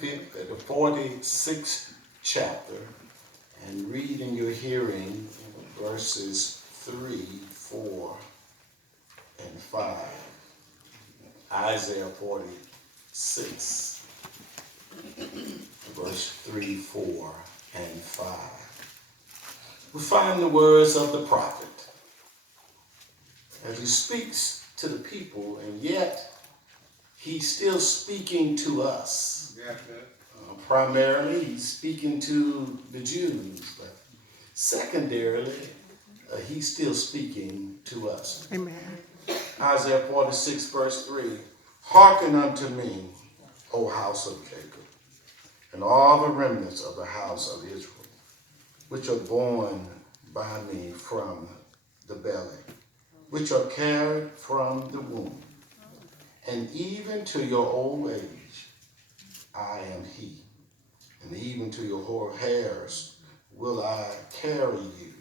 the 46th chapter and read in your hearing verses 3, 4, and 5. Isaiah 46, verse 3, 4, and 5. We find the words of the prophet as he speaks to the people, and yet he's still speaking to us. Primarily, he's speaking to the Jews, but secondarily, he's still speaking to us. Amen. Isaiah 46, verse 3. Hearken unto me, O house of Jacob, and all the remnants of the house of Israel, which are born by me from the belly, which are carried from the womb, and even to your old age I am he, and even to your hoar hairs will I carry you.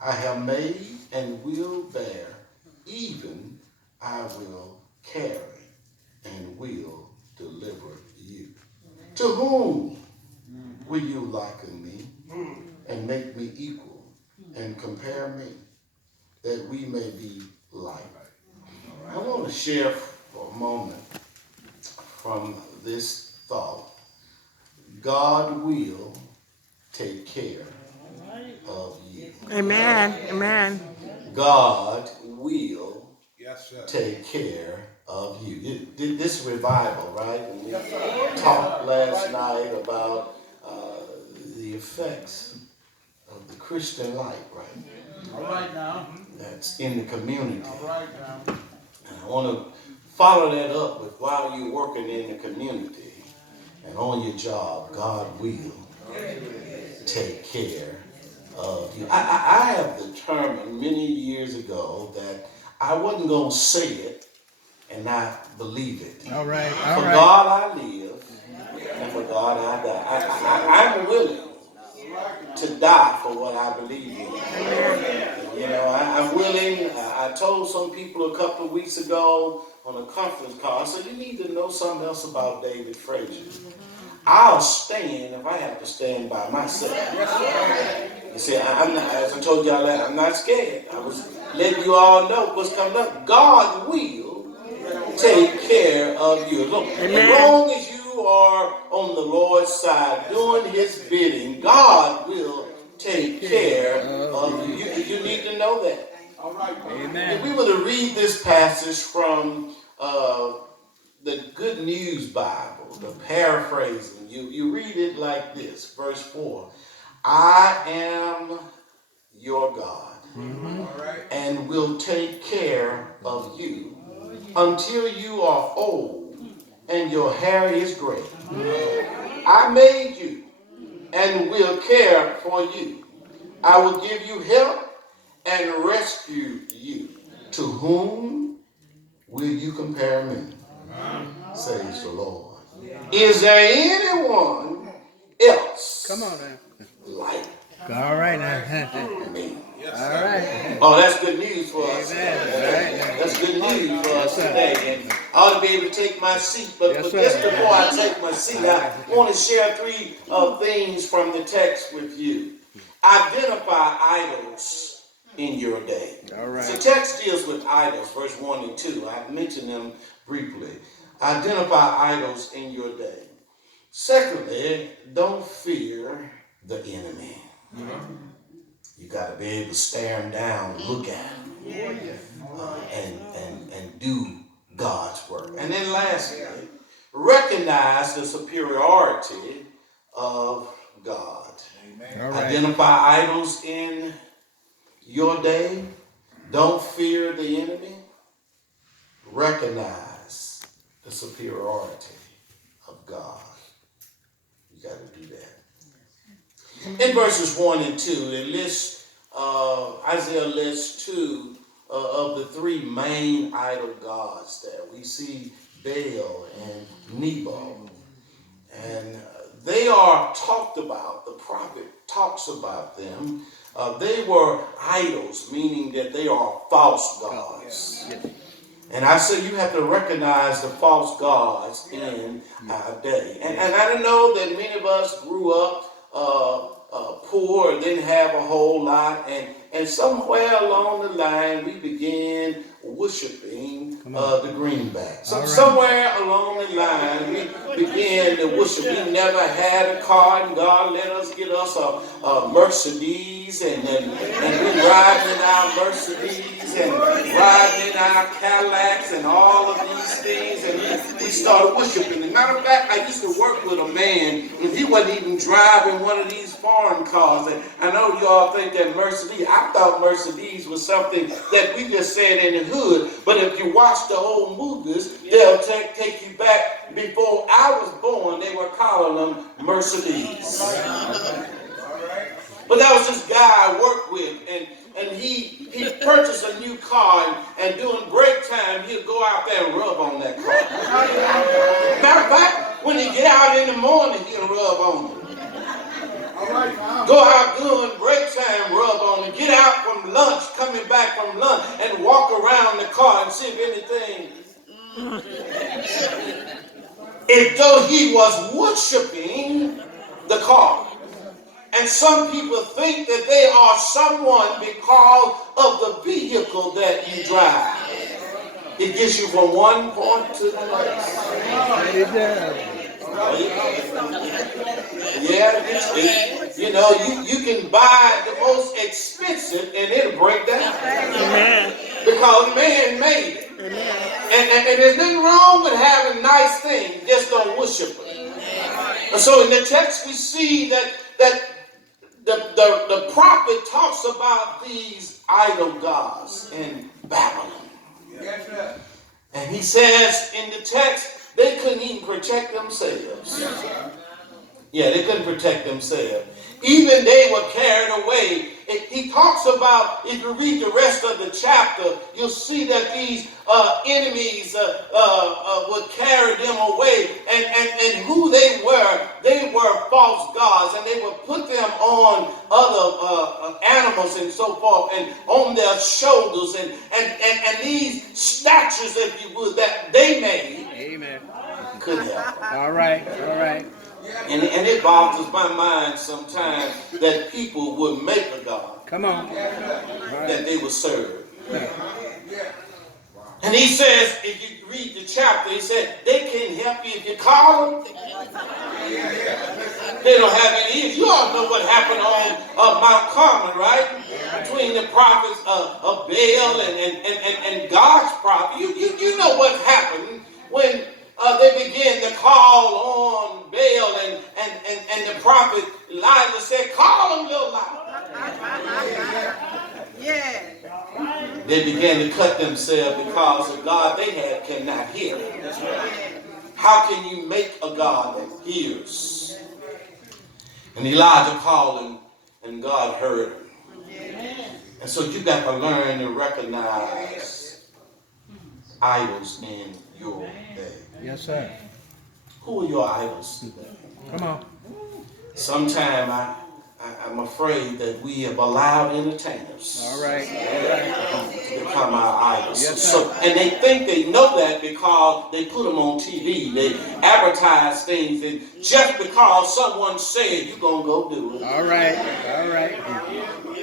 I have made and will bear, even I will carry and will deliver you. To whom will you liken me and make me equal and compare me, that we may be like? I want to share for a moment from this thought. God will take care of you. Amen. Amen. God will take care of you. This revival, right? And we talked last night about the effects of the Christian light, right? All right now. That's in the community. All right now. And I want to follow that up with while you're working in the community and on your job, God will take care of you. I have determined many years ago that I wasn't going to say it and not believe it. All right. For God I live, and for God I die. I'm willing to die for what I believe in. You know, I'm willing. I told some people a couple of weeks ago on a conference call, I said, you need to know something else about David Frazier. I'll stand if I have to stand by myself. You see, I'm not, as I told y'all that, I'm not scared. I was letting you all know what's coming up. God will take care of you. Look, as long as you are on the Lord's side doing his bidding, God will take care of you. You need to know that. All right. Amen. If we were to read this passage from the Good News Bible, the paraphrasing, you read it like this, verse 4. I am your God, and will take care of you until you are old and your hair is gray. I made you and will care for you. I will give you help and rescue you. To whom will you compare me? Says the Lord. Is there anyone else? Come on now. Like All right now. me? All right. Oh, that's good news for us. Amen. That's good news for us today. And I ought to be able to take my seat. But Yes, just sir. before I take my seat, I want to share three things from the text with you. Identify idols in your day. All right. The text deals with idols, verse 1 and 2. I mentioned them briefly. Identify idols in your day. Secondly, don't fear the enemy. You got to be able to stare him down, look at him, and do God's work. And then lastly, recognize the superiority of God. All right. Identify idols in your day. Don't fear the enemy. Recognize the superiority of God. You got to do that. In verses 1 and 2, it lists, Isaiah lists two of the three main idol gods there. We see Baal and Nebo. And they are talked about, the prophet talks about them. They were idols, meaning that they are false gods. And I say you have to recognize the false gods in our day. And I know that many of us grew up poor, didn't have a whole lot, and somewhere along the line we began worshiping the greenback. So somewhere along the line we began to worship. We never had a car, and God let us get us a Mercedes, and we riding in our Mercedes and riding in our Cadillacs and all of these things, and we started worshiping. As a matter of fact, I used to work with a man, and he wasn't even driving one of these foreign cars. And I know you all think that Mercedes, I thought Mercedes was something that we just said in the hood, but if you watch the old movies, they'll take you back. Before I was born, they were calling them Mercedes. But that was this guy I worked with, and he purchased a new car, and during break time, he'd go out there and rub on that car. Matter of fact, when he get out in the morning, he'll rub on it. Go out during break time, rub on it. Get out from lunch, coming back from lunch, and walk around the car and see if anything. As though he was worshiping the car. And some people think that they are someone because of the vehicle that you drive. It gets you from one point to the next. Yeah, you know, you can buy the most expensive and it'll break down. Because man made it. And there's nothing wrong with having nice things, just don't worship it. And so in the text we see that the prophet talks about these idol gods in Babylon. And he says in the text, they couldn't even protect themselves. Yeah, they couldn't protect themselves. Even they were carried away. He talks about, if you read the rest of the chapter, you'll see that these enemies would carry them away. And who they were false gods. And they would put them on other animals and so forth, and on their shoulders. And these statues, if you would, that they made. Amen. Couldn't help. All right. And it boggles my mind sometimes that people would make a God. Come on. That they would serve. And he says, if you read the chapter, he said, they can't help you if you call them. They don't have any ears. You all know what happened on Mount Carmel, right? Between the prophets of Baal and God's prophet. You know what happened when they began to call on Baal and the prophet Elijah said, call him little louder. Yeah. They began to cut themselves because the God they had cannot hear. How can you make a God that hears? And Elijah called him and God heard him. And so you got to learn to recognize idols in your day. Yes, sir. Who are your idols today? Come on. Sometimes I'm afraid that we have allowed entertainers All right. to become our idols. Yes, So, and they think they know that because they put them on TV. They advertise things, and just because someone said you're going to go do it. All right.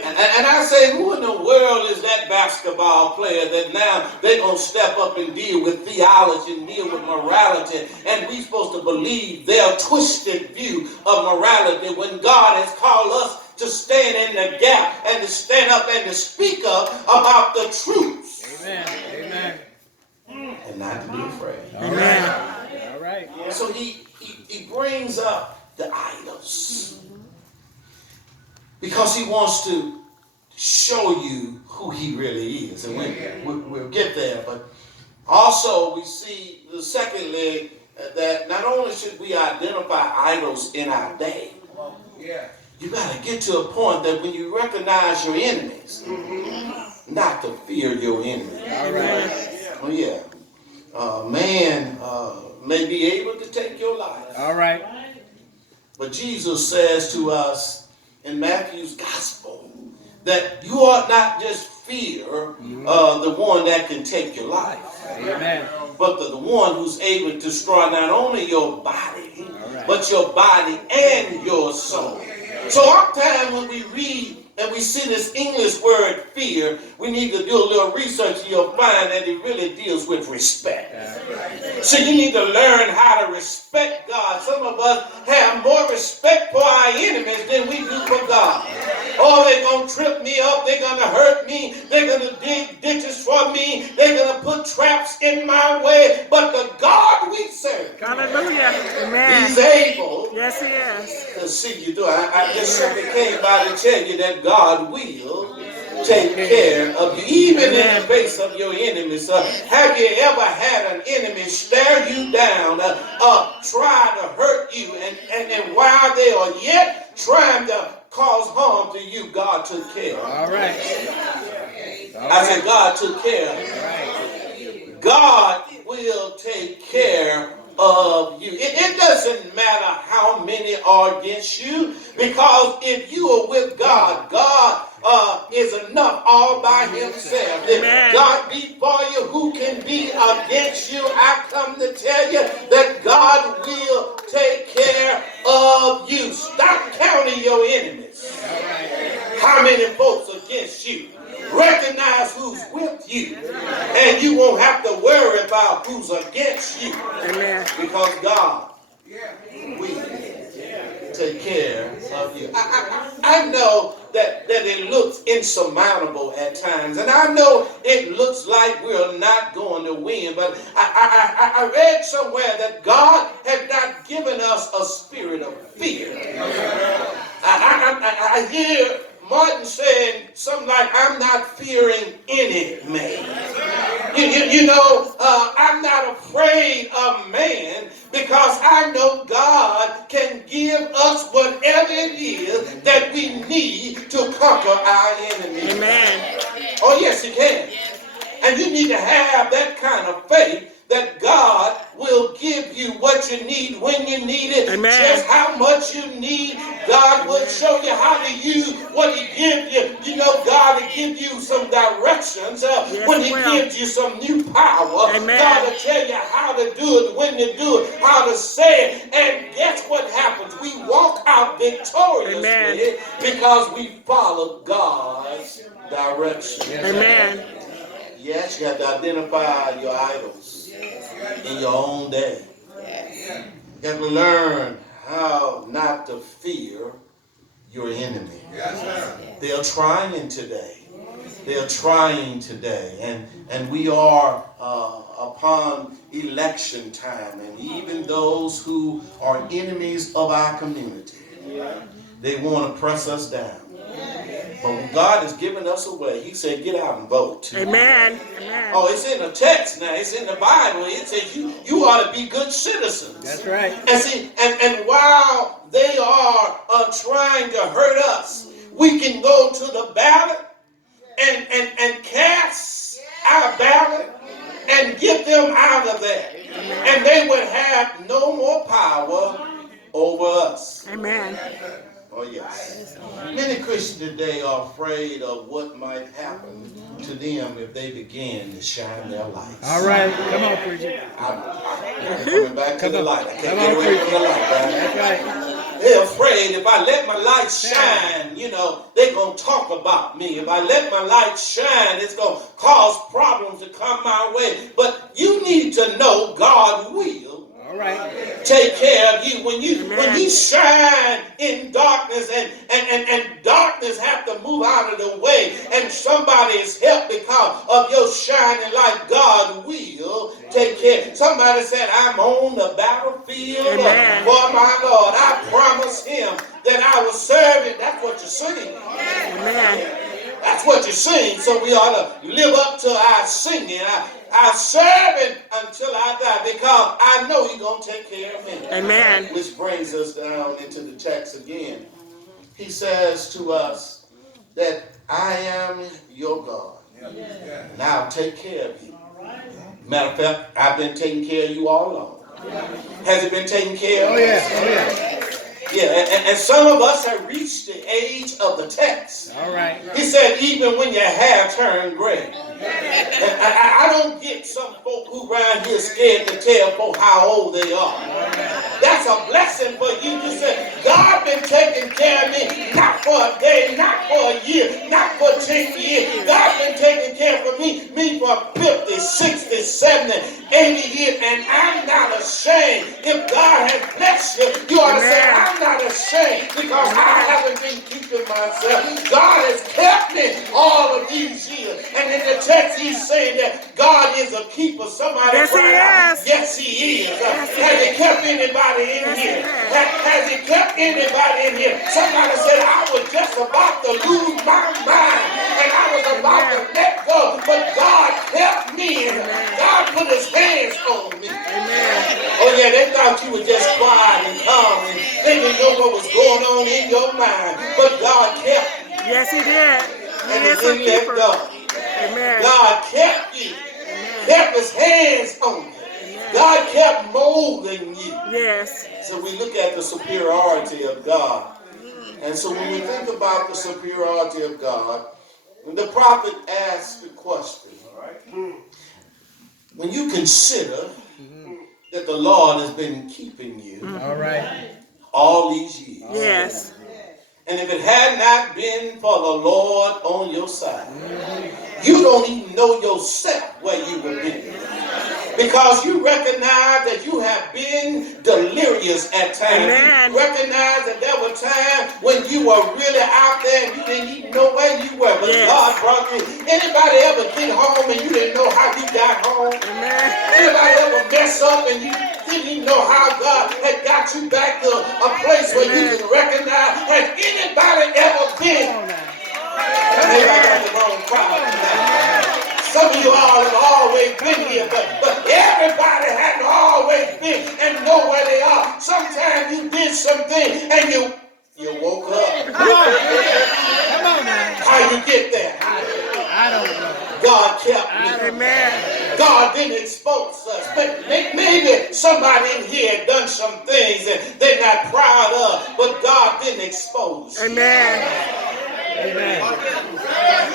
And I say, who in the world is that basketball player that now they're going to step up and deal with theology and deal with morality, and we're supposed to believe their twisted view of morality when God has called us to stand in the gap and to stand up and to speak up about the truth. Amen. And not to be afraid. All right. So he brings up the idols. Because he wants to show you who he really is. And we'll get there. But also we see the second leg that not only should we identify idols in our day, you got to get to a point that when you recognize your enemies, not to fear your enemies. All right. Oh yeah. Man may be able to take your life. All right. But Jesus says to us in Matthew's gospel that you ought not just fear the one that can take your life. Amen. But the one who's able to destroy not only your body, but your body and your soul. So oftentimes when we read and we see this English word fear, we need to do a little research and you'll find that it really deals with respect. So you need to learn how to respect God. Some of us have more respect for our enemies than we do for God. Oh, they're going to trip me up. They're going to hurt me. They're going to dig ditches for me. They're going to put traps in my way. But the God we serve, Hallelujah. Amen. He's able Yes, he is. to see you through. I just simply came by to tell you that God will take care of you, even in the face of your enemies. Have you ever had an enemy stare you down, try to hurt you, and while they are yet trying to cause harm to you, God took care of you? All right. I said God took care of you. God will take care of you. It doesn't matter how many are against you, because if you are with God, God is enough all by himself. If God be for you, who can be against you? I come to tell you that God will take care of you. Stop counting your enemies. How many folks against you? Recognize who's with you, and you won't have to worry about who's against you. Amen. Because God will take care of you. I know that it looks insurmountable at times, and I know it looks like we're not going to win, but I read somewhere that God had not given us a spirit of fear. I hear Martin saying something like, I'm not fearing any man. I'm not afraid of man, because I know God can give us whatever it is that we need to conquer our enemies. Amen. Oh, yes, he can. And you need to have that kind of faith that God will give you what you need when you need it. Amen. Just how much you need, God will show you how to use what he gives you. You know, God will give you some directions when he gives you some new power. Amen. God will tell you how to do it, when to do it, how to say it. And guess what happens? We walk out victoriously because we follow God's direction. Amen. Yes, you have to identify your idols in your own day. You have to learn how not to fear your enemy. They are trying today. They are trying today. And we are upon election time. And even those who are enemies of our community, they want to press us down. But God has given us a way. He said, get out and vote. Amen. Amen. Oh, it's in the text now. It's in the Bible. It says you ought to be good citizens. That's right. And see, and while they are trying to hurt us, we can go to the ballot and cast our ballot and get them out of there. And they would have no more power over us. Amen. Oh, yes. Many Christians today are afraid of what might happen to them if they begin to shine their lights. All right. Come on, Frazier. I'm coming back to the light. I can't get on, away from the light, right? That's right. They're afraid if I let my light shine, they're going to talk about me. If I let my light shine, it's going to cause problems to come my way. But you need to know God will All right. take care of you. When you shine in darkness and darkness have to move out of the way, and somebody is helped because of your shining light, God will take care. Somebody said, I'm on the battlefield for my Lord. I promised him that I was serving. That's what you're singing. Amen. That's what you sing. So we ought to live up to our singing. I serve him until I die, because I know he's going to take care of me. Amen. Which brings us down into the text again. He says to us that I am your God. And I'll take care of you. Matter of fact, I've been taking care of you all along. Has it been taken care of? Oh, yeah. Oh, yeah. Yeah, and some of us have reached the age of the text. All right. He said, even when your hair turned gray. And I don't get some folk who around here scared to tell folk how old they are. That's a blessing for you to say, God been taking care of me, not for a day, not for a year, not for 10 years. God been taking care of me for 50, 60, 70, 80 years, and I'm not ashamed. If God has blessed you, you ought to say, I'm not ashamed because I haven't been keeping myself. God has kept me all of these years. And in the text, he's saying that God is a keeper. Somebody cried out, yes, he is. Has he kept anybody in here? Has he kept anybody in here? Somebody said, I was just about to lose my mind and I was about to let go, but God kept me. God put his hands on me. Oh yeah, they thought you were just quiet and calm and they didn't know what was going on in your mind, but God kept you. Yes, he did. And he didn't let go. God kept you. Kept his hands on you. God kept molding you. Yes. So we look at the superiority of God. And so when we think about the superiority of God, the prophet asked the question, when you consider that the Lord has been keeping you all these years. Yes. And if it had not been for the Lord on your side, you don't even know yourself where you would be. Because you recognize that you have been delirious at times. Amen. You recognize that there were times when you were really out there and you didn't even know where you were. But God brought you. Anybody ever get home and you didn't know how you got home? Amen. Anybody ever mess up and you didn't even know how God had got you back to a place where you can recognize? Has anybody ever been? Maybe I got the wrong crowd tonight. Some of you all have always been here, but everybody hasn't always been and know where they are. Sometimes you did something and you woke up. Come on now. How you get there? I don't know. God kept me. Amen. God didn't expose us. But maybe somebody in here had done some things that they're not proud of, but God didn't expose you. Amen. Amen.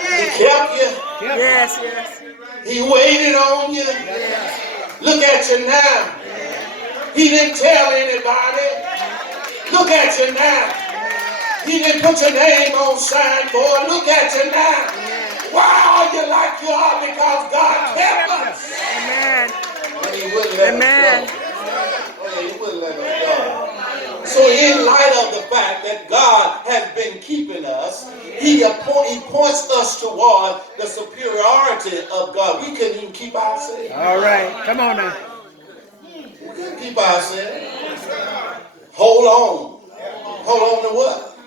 He kept you. Yes, yes. He waited on you. Yes. Look at you now. He didn't tell anybody. Look at you now. He didn't put your name on signboard. Look at you now. Why are you like you are? Because God kept us. Amen. And he wouldn't let us go. Oh, yeah, he wouldn't let us go. So in light of the fact that God has been keeping us, he points us toward the superiority of God. We couldn't even keep ourselves. All right. Come on now. We couldn't keep ourselves. Hold on. Hold on to what?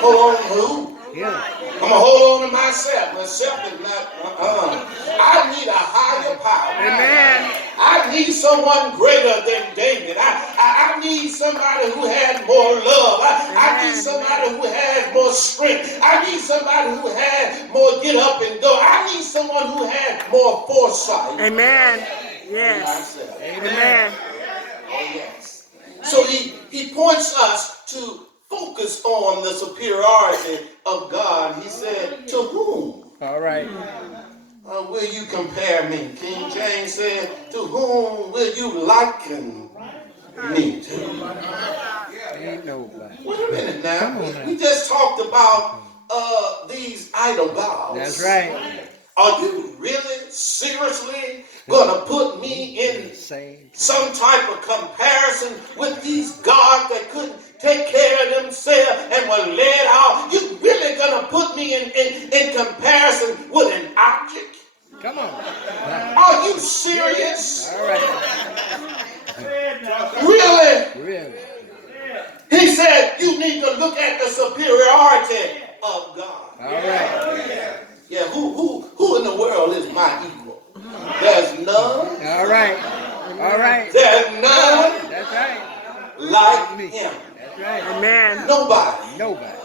Hold on to who? Yeah. I'm going to hold on to myself. Myself is not, I need a higher power. Amen. I need someone greater than David. I need somebody who has more love. I need somebody who has more strength. I need somebody who has more get up and go. I need someone who has more foresight. Amen. Yes. Amen. Oh, yes. So he points us to focus on the superiority of God. He said, to whom? All right. Will you compare me? King James said, to whom will you liken me to? Ain't nobody. Wait a minute now. We just talked about these idol gods. That's right. Are you really, seriously going to put me in some type of comparison with these gods that couldn't take care of themselves and were led out? You really going to put me in comparison with an object? Come on. Are you serious? All right. Really? Really. He said you need to look at the superiority of God. All right. Yeah, who in the world is my equal? There's none. All right. All right. There's none That's right. like him. That's right. Amen. Nobody. Nobody.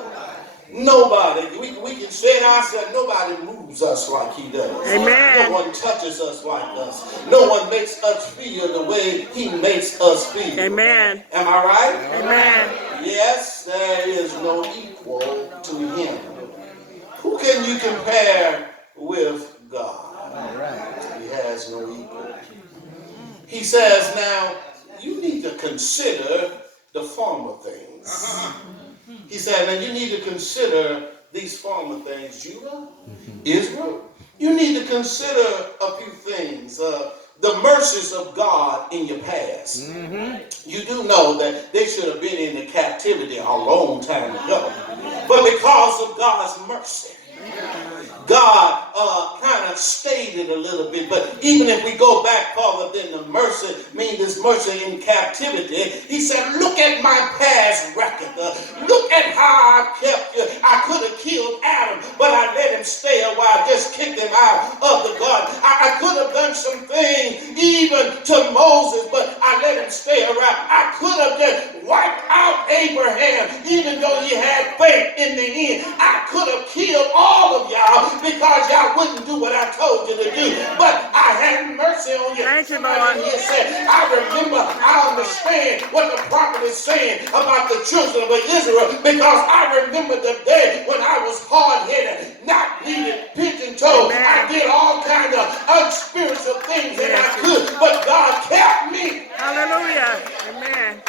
Nobody. We can say it ourselves. Nobody moves us like he does. Amen. No one touches us like us. No one makes us feel the way he makes us feel. Amen. Am I right? Amen. Yeah. former things. He said, now you need to consider these former things, Judah, Israel. You need to consider a few things. The mercies of God in your past. You do know that they should have been in the captivity a long time ago. But because of God's mercy, God kind of stayed it a little bit. But even if we go back farther than the mercy, mean this mercy in captivity, he said, look at my past record. Look at how I kept you. I could have killed Adam, but I let him stay a while. Just kicked him out of the garden. I could have done some things even to Moses, but I let him stay around. I could have just wiped out Abraham, even though he had faith in the end. I could have killed all of y'all because y'all wouldn't do what I told you to do. But I had mercy on you. Thank you, Lord. He said, I remember, I understand what the prophet is saying about the children of Israel, because I remember the day when I was hard-headed, not bleeding, pigeon-toed. I did all kinds of unspiritual things that I could, but God kept me. Hallelujah. Amen.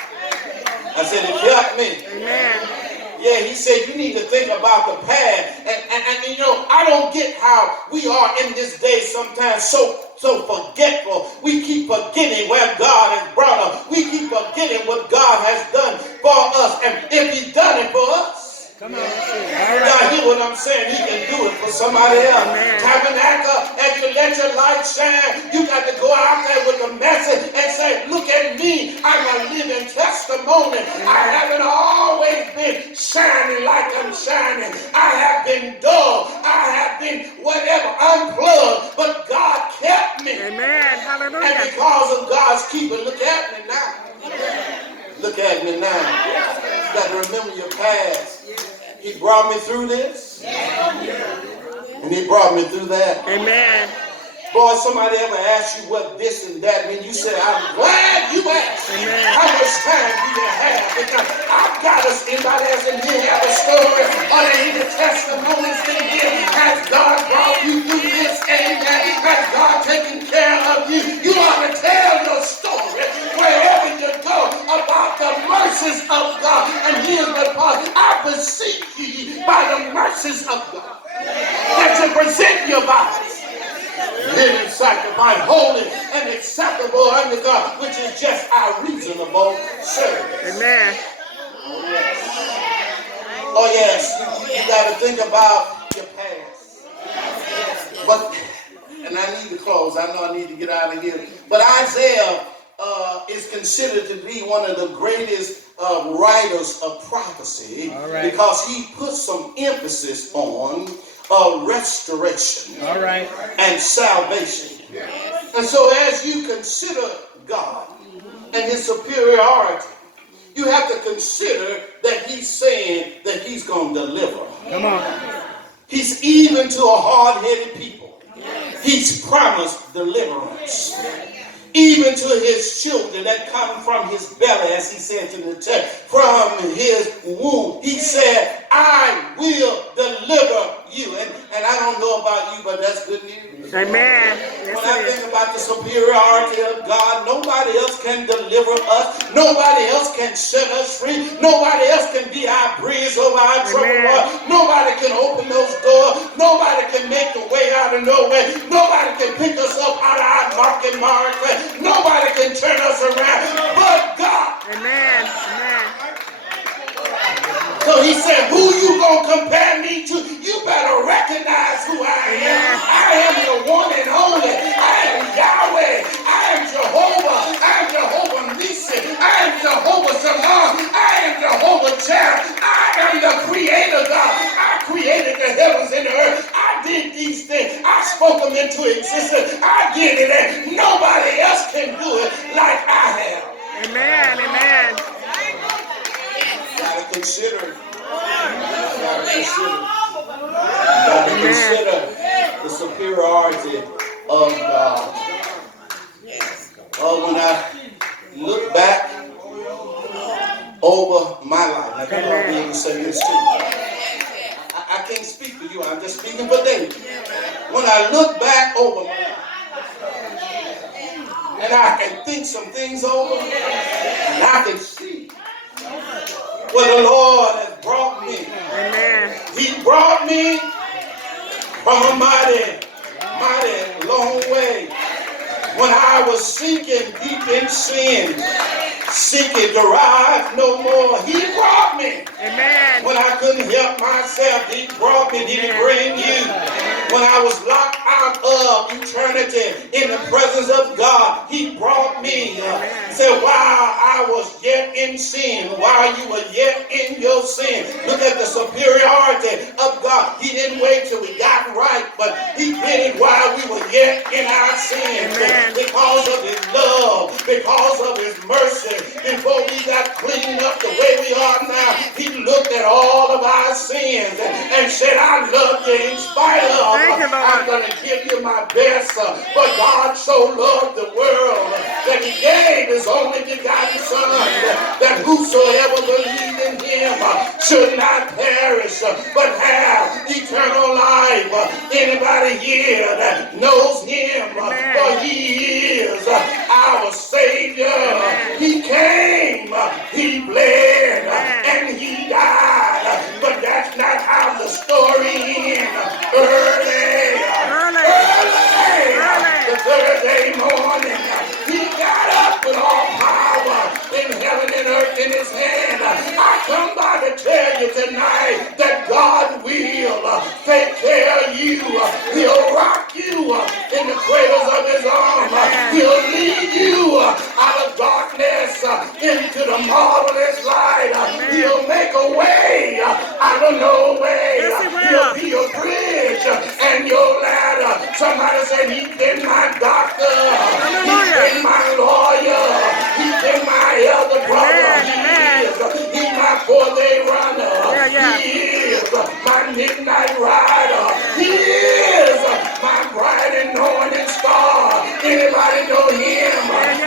I said, it kept me. Amen. Yeah, he said you need to think about the past. And you know, I don't get how we are in this day sometimes so forgetful. We keep forgetting where God has brought us. We keep forgetting what God has done for us. And if he's done it for us, Come on. y'all hear what I'm saying? He can do it for somebody else. Amen. Tabernacle, as you let your light shine, you got to go out there with a message and say, look at me. I'm a living testimony. I haven't always been shining like I'm shining. I have been dull. I have been whatever, unplugged. But God kept me. Amen. And Hallelujah. because of God's keeping, look at me now. Look at me now. You got to remember your past. He brought me through this, and he brought me through that. Amen. Boy, somebody ever asked you what this and that mean? You said, I'm glad you asked. Amen. How much time do you have? Because I've got us, anybody else in here have a story or any testimonies in here? Has God brought you through this? Amen. Has God taken care of you? You ought to tell your story wherever you go about the mercies of God. And here's the part. I beseech you by the mercies of God that you present your bodies living sacrifice, holy and acceptable unto God, which is just our reasonable service. Amen. Oh yes, you got to think about your past. But, and I need to close. I know I need to get out of here. But Isaiah is considered to be one of the greatest writers of prophecy, because he put some emphasis on restoration and salvation. And so as you consider God and his superiority, you have to consider that he's saying that he's going to deliver. Come on. He's even to a hard-headed people. He's promised deliverance. Even to his children that come from his belly, as he said in the text, from his womb. He said, I will deliver you. And I don't know about you, but that's good news. Amen. Yes, When I it is. think about the superiority of God, nobody else can deliver us. Nobody else can set us free. Nobody else can be our bridge over our troubled water. Nobody can open those doors. Nobody can make the way out of no way. Nobody can pick us up out of our market mark. Nobody can turn us around but God. Amen. Amen. So he said, who you going to compare me to? You better recognize who I am. I am the one and only. I am Yahweh. I am Jehovah. I am Jehovah Nissi. I am Jehovah Shalom. I am Jehovah Jireh. I am the creator God. I created the heavens and the earth. I did these things. I spoke them into existence. I did it, and nobody else can do it like I have. Amen. Amen. Gotta consider. Gotta consider the superiority of God. When I look back over my life, I can't be able to say this too. I can't speak for you. I'm just speaking for David. When I look back over my life, and I can think some things over, and I can see where the Lord has brought me. Amen. He brought me from a mighty, mighty long way. When I was sinking deep in sin, seeking to rise no more, He brought me. Amen. When I couldn't help myself, He brought me. Did He bring you? When I was locked out of eternity in the presence of God, He brought me. He said, while I was yet in sin, while you were yet in your sin, look at the superiority of God. He didn't wait till we got right, but He did it while we were yet in our sin. Because of His love, because of His mercy, before we got cleaned up the way we are now, He looked at all of our sins and said, I love you in spite of. I'm going to give you my best. For God so loved the world that He gave His only begotten Son, that whosoever believed in Him should not perish, but have eternal life. Anybody here that knows Him, for He is our Savior. He came, He bled, and He died. But that's not how the story ends. Early, the third day morning, He got up with all power in heaven and earth in His hand. I come by to tell you tonight that God will take care of you. He'll rock you in the cradles of His arm. He'll lead you out of darkness into the marvelous light. He'll make a way out of no way. He'll be your bridge and your ladder. Somebody said, He's been my doctor. He's been my lawyer. He's been my elder brother. He's my four-day runner. He is my midnight rider. He is my bright and morning star. Anybody know Him?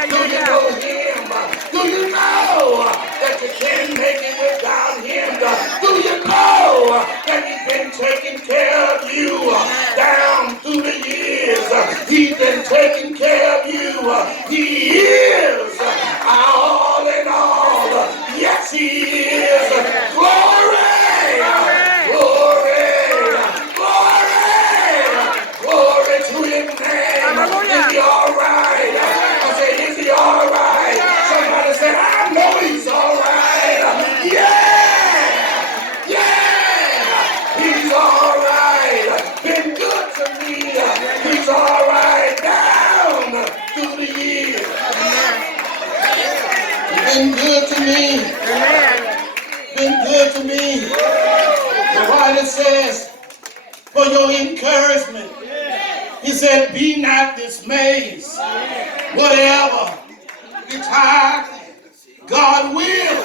Do you know Him? Do you know that you can't make it without Him? Do you know that He's been taking care of you down through the years? He's been taking care of you. He is our all in all. Yes, He is. Glory! Glory to His name. Is He all right? I say, is He all right? Somebody said, I know He's all right. Yeah! He's all right. Been good to me. He's all right. Down through the years. Been good to me. Been good to me. The writer says, for your encouragement, he said, be not dismayed. Whatever betide, God will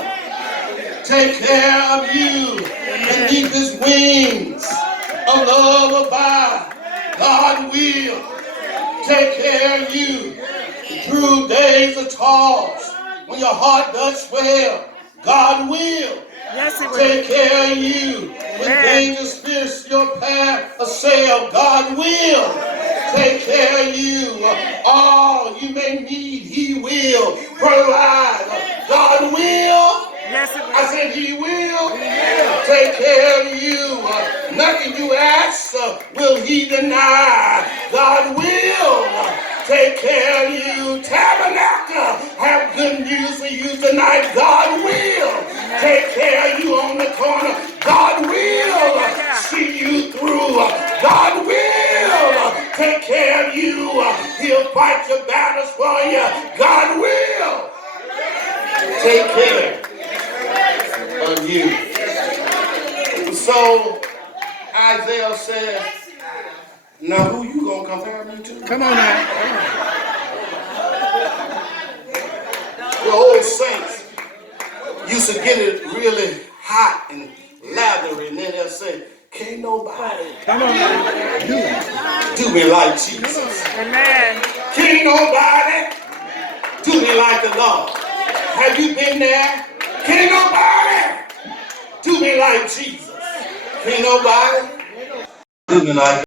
take care of you beneath His wings of love abide. God will take care of you through days of toss. When your heart does swell, God will take care of you. When dangerous spirits your path assail, God will take care of you. All you may need, He will provide. God will. I said He will take care of you. Nothing you ask will He deny. God will take care of you. Tabernacle, have good news for you tonight. God will take care of you on the corner. God will see you through. God will take care of you. He'll fight your battles for you. God will take care of you. So Isaiah says, now who you gonna compare me to? Come on now. The old saints used to get it really hot and lathery, and then they'll say, can't nobody do me like Jesus. Amen. Can't nobody do me like the Lord. Have you been there? Can't nobody do me like Jesus. Can't nobody do me like